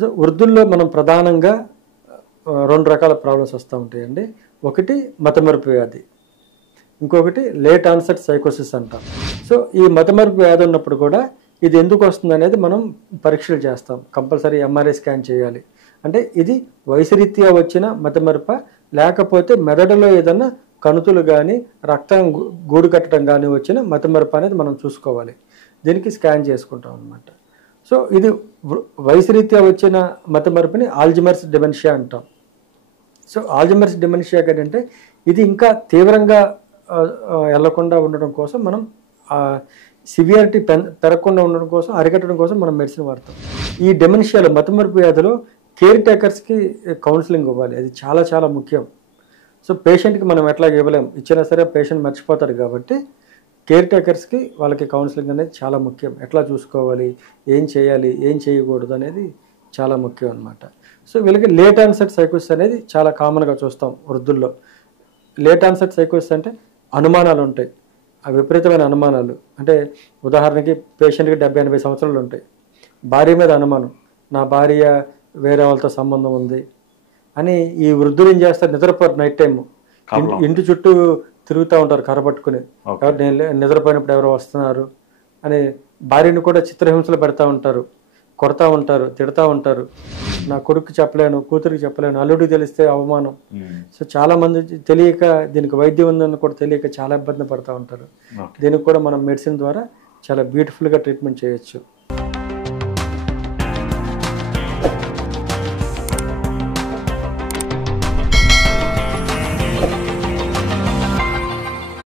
So వృద్ధుల్లో మనం ప్రధానంగా 2 రకాల ప్రాబ్లమ్స్ వస్తూ ఉంటాయండి. ఒకటి మతిమరుపు వ్యాధి, ఇంకొకటి లేట్ ఆన్సెట్ సైకోసిస్ అంటాం. సో ఈ మతిమరుపు వ్యాధి ఉన్నప్పుడు కూడా ఇది ఎందుకు వస్తుంది అనేది మనం పరీక్షలు చేస్తాం. కంపల్సరీ ఎంఆర్ఐ స్కాన్ చేయాలి. అంటే ఇది వయసు రీత్యా వచ్చిన మతిమరుప, లేకపోతే మెదడులో ఏదన్నా కణుతులు కానీ రక్తం గూడు కట్టడం కానీ వచ్చిన మతిమరుపు అనేది మనం చూసుకోవాలి. దీనికి స్కాన్ చేసుకుంటాం అన్నమాట. సో ఇది వయసు రీత్యా వచ్చిన మతిమరుపుని ఆల్జీమర్స్ డిమెన్షియా అంటాం. సో ఆల్జీమర్స్ డిమెన్షియా ఏంటంటే ఇది ఇంకా తీవ్రంగా వెళ్లకుండా ఉండడం కోసం మనం సివియారిటీ పెరగకుండా ఉండడం కోసం, అరికట్టడం కోసం మనం మెడిసిన్ వాడతాం. ఈ డిమెన్షియాలో మతిమరుపు వ్యాధిలో కేర్ టేకర్స్కి కౌన్సిలింగ్ ఇవ్వాలి. అది చాలా చాలా ముఖ్యం. సో పేషెంట్కి మనం ఎట్లాగ ఇవ్వలేం, ఇచ్చినా సరే పేషెంట్ మర్చిపోతాడు. కాబట్టి కేర్ టేకర్స్కి వాళ్ళకి కౌన్సిలింగ్ అనేది చాలా ముఖ్యం. ఎట్లా చూసుకోవాలి, ఏం చేయాలి, ఏం చేయకూడదు అనేది చాలా ముఖ్యం అన్నమాట. సో వీళ్ళకి లేట్ ఆన్సెట్ సైకోసిస్ అనేది చాలా కామన్గా చూస్తాం వృద్ధుల్లో. లేట్ ఆన్సెట్ సైకోసిస్ అంటే అనుమానాలు ఉంటాయి, ఆ విపరీతమైన అనుమానాలు. అంటే ఉదాహరణకి పేషెంట్కి 70-80 సంవత్సరాలు ఉంటాయి, భార్య మీద అనుమానం, నా భార్య వేరే వాళ్ళతో సంబంధం ఉంది అని. ఈ వృద్ధులు ఏం చేస్తారు, నిద్రపోరు, నైట్ టైం ఇంటి చుట్టూ తిరుగుతూ ఉంటారు కర్ర పట్టుకుని, నిద్రపోయినప్పుడు ఎవరో వస్తున్నారు అని. భార్యను కూడా చిత్రహింసలు పెడతా ఉంటారు, కొడతా ఉంటారు, తిడతా ఉంటారు. నా కొడుకు చెప్పలేను, కూతురికి చెప్పలేను, అల్లుడికి తెలిస్తే అవమానం. సో చాలా మంది తెలియక, దీనికి వైద్యం ఉందని కూడా తెలియక చాలా ఇబ్బంది పడతా ఉంటారు. దీనికి కూడా మనం మెడిసిన్ ద్వారా చాలా బ్యూటిఫుల్గా ట్రీట్మెంట్ చేయొచ్చు.